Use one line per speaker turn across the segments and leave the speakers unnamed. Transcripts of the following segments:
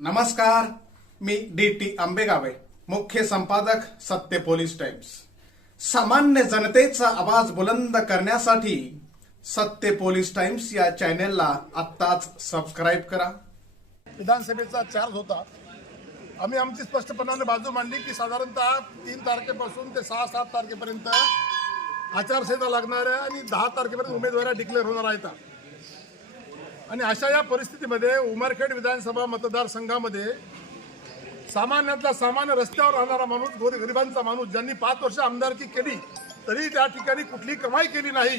नमस्कार मी D T आंबेगावे मुख्य संपादक सत्य पोलीस टाइम्स. सामान्य जनतेचा आवाज बुलंद करण्यासाठी सत्य पोलीस टाइम्स या चॅनेलला आत्ताच सबस्क्राईब करा.
विधानसभेचा चार्ज होता. आम्ही आमची स्पष्टपणाने बाजू मांडली की साधारणतः तीन तारखेपासून ते सहा सात तारखेपर्यंत आचारसंहिता लागणार आहे आणि दहा तारखेपर्यंत उमेदवारी डिक्लेअर होणार आहेत. आणि अशा या परिस्थितीमध्ये उमरखेड विधानसभा मतदारसंघामध्ये सामान्यातला सामान्य रस्त्यावर राहणारा माणूस गोर गरिबांचा माणूस ज्यांनी पाच वर्ष आमदारकी केली तरी त्या ठिकाणी कुठली कमाई केली नाही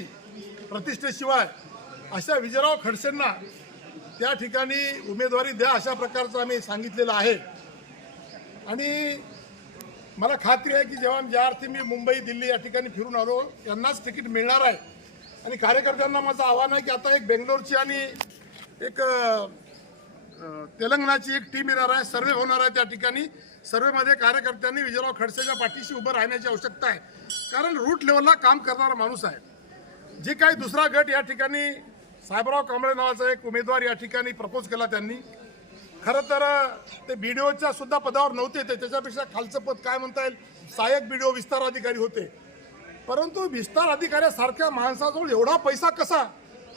प्रतिष्ठेशिवाय. अशा विजयराव खडसेंना त्या ठिकाणी उमेदवारी द्या अशा प्रकारचं आम्ही सांगितलेलं आहे. आणि मला खात्री आहे की जेव्हा ज्या अर्थी मी मुंबई दिल्ली या ठिकाणी फिरून आलो यांनाच तिकीट मिळणार आहे. आणि कार्यकर्त्यांना माझं आव्हान आहे की आता एक बेंगलोरची आणि एक तेलंगणाची एक टीम येणार आहे सर्वे होणार आहे त्या ठिकाणी. सर्वेमध्ये कार्यकर्त्यांनी विजयराव खडसेच्या पाठीशी उभं राहण्याची आवश्यकता आहे. कारण रूट लेवलला काम करणारा माणूस आहे. जे काही दुसरा गट या ठिकाणी साहेबराव कांबळे नावाचा एक उमेदवार या ठिकाणी प्रपोज केला त्यांनी. खरं तर ते बीडीओच्या सुद्धा पदावर नव्हते ते. त्याच्यापेक्षा खालचं पद काय म्हणता येईल? सहाय्यक ओ विस्तार अधिकारी होते. परंतु विस्तार अधिकाऱ्यासारख्या माणसाजवळ एवढा पैसा कसा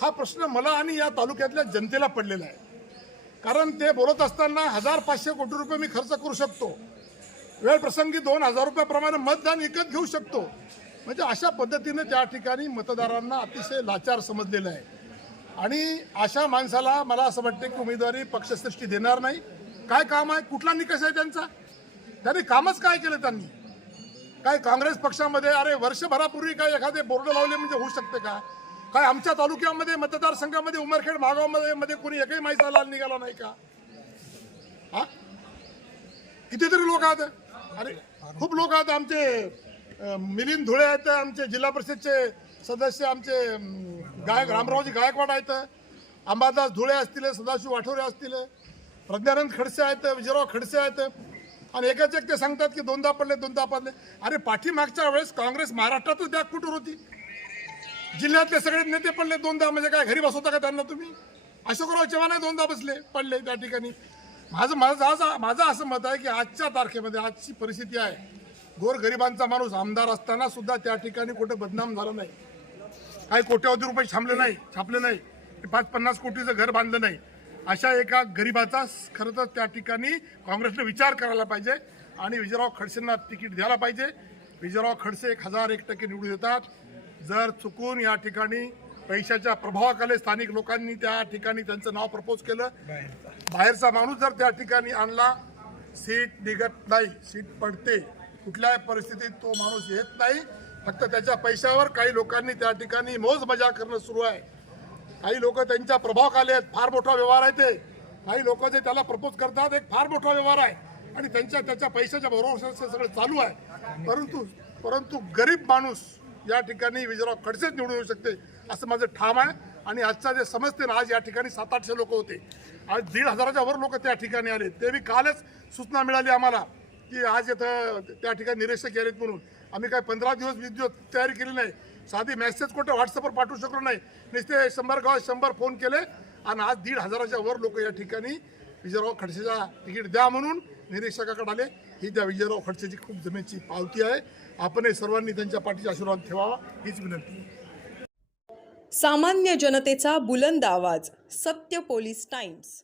हा प्रश्न मला आणि या तालुक्यातल्या जनतेला पडलेला आहे. कारण ते बोलत असताना हजार पाचशे कोटी रुपये मी खर्च करू शकतो. वेळ प्रसंगी दोन हजार रुपयाप्रमाणे मतदान विकत घेऊ शकतो. म्हणजे अशा पद्धतीने त्या ठिकाणी मतदारांना अतिशय लाचार समजलेलं आहे. आणि अशा माणसाला मला असं वाटतं की उमेदवारी पक्षश्रेष्ठी देणार नाही. काय काम आहे? कुठला निकष आहे त्यांचा? त्यांनी कामच काय केलं त्यांनी? काय काँग्रेस पक्षामध्ये अरे वर्षभरापूर्वी काय एखादे बोर्ड लावले म्हणजे होऊ शकते का? काय आमच्या तालुक्यामध्ये मतदारसंघामध्ये उमरखेड मागावमध्ये मध्ये कोणी एकही माहिती लाल निघाला नाही का? हा? कितीतरी लोक आहेत. अरे खूप लोक आहेत आमचे मिलिंद धुळे आहेत आमचे जिल्हा परिषदचे सदस्य आमचे गायक रामरावजी गायकवाड आहेत अंबादास धुळे असतील सदाशिव वाठोरे असतील प्रज्ञानंद खडसे आहेत विजयराव खडसे आहेत आणि एकाच एक ते सांगतात की दोनदा पडले दोनदा पडले. अरे पाठीमागच्या वेळेस काँग्रेस महाराष्ट्रातच त्या कुठून होती? जिल्ह्यातले सगळे नेते पडले दोनदा म्हणजे काय घरी बसवता का त्यांना तुम्ही? अशोकराव चव्हाण दोनदा बसले पडले त्या ठिकाणी. माझं माझं आज- माझं असं मत आहे की आजच्या तारखेमध्ये आजची परिस्थिती आहे. गोरगरिबांचा माणूस आमदार असताना सुद्धा त्या ठिकाणी कुठं बदनाम झाला नाही. काही कोट्यावधी रुपये छापले नाही छापले नाही. पाच पन्नास कोटीचं घर बांधलं नाही. अशा एका गरिबाचा खरं तर त्या ठिकाणी काँग्रेसने विचार करायला पाहिजे आणि विजयराव खडसेंना तिकीट द्यायला पाहिजे. विजयराव खडसे एक हजार एक टक्के निवडून येतात. जर चुकून या ठिकाणी पैशाच्या प्रभावाखाली स्थानिक लोकांनी त्या ठिकाणी त्यांचं नाव प्रपोज केलं बाहेरचा माणूस जर त्या ठिकाणी आणला सीट निघत नाही सीट पडते कुठल्याही परिस्थितीत तो माणूस येत नाही. फक्त त्याच्या पैशावर काही लोकांनी त्या ठिकाणी मोज मजा करणं सुरू आहे. काही लोक त्यांच्या प्रभावाखाली आहेत फार मोठा व्यवहार आहे ते. काही लोक जे त्याला प्रपोज करतात एक फार मोठा व्यवहार आहे. आणि त्यांच्या त्याच्या पैशाच्या बरोबर सगळं चालू आहे. परंतु परंतु गरीब माणूस या ठिकाणी विजयराव खडसेच निवडून येऊ शकते असं माझं ठाम आहे. आणि आजचा जे समजते ना आज या ठिकाणी सात आठशे लोक होते. आज दीड हजाराच्या वर लोक त्या ठिकाणी आले. ते बी कालच सूचना मिळाली आम्हाला की आज इथं त्या ठिकाणी निरीक्षक यायलेत म्हणून. आम्ही काय पंधरा दिवस वीस दिवस तयारी केली नाही. साधी मेसेज कुठे व्हॉट्सअपवर पाठवू शकलो नाही. नुसते शंभर गाव शंभर फोन केले आणि आज दीड हजाराच्या वर लोक या ठिकाणी विजयराव खडसेचा तिकीट द्या म्हणून निरीक्षकाकडे आले. ही त्या विजयराव खडसेची खूप जमेची पावती आहे. आपण सर्वांनी त्यांच्या पाठीचा आशीर्वाद ठेवावा हीच विनंती.
सामान्य जनतेचा बुलंद आवाज सत्य पोलीस टाइम्स.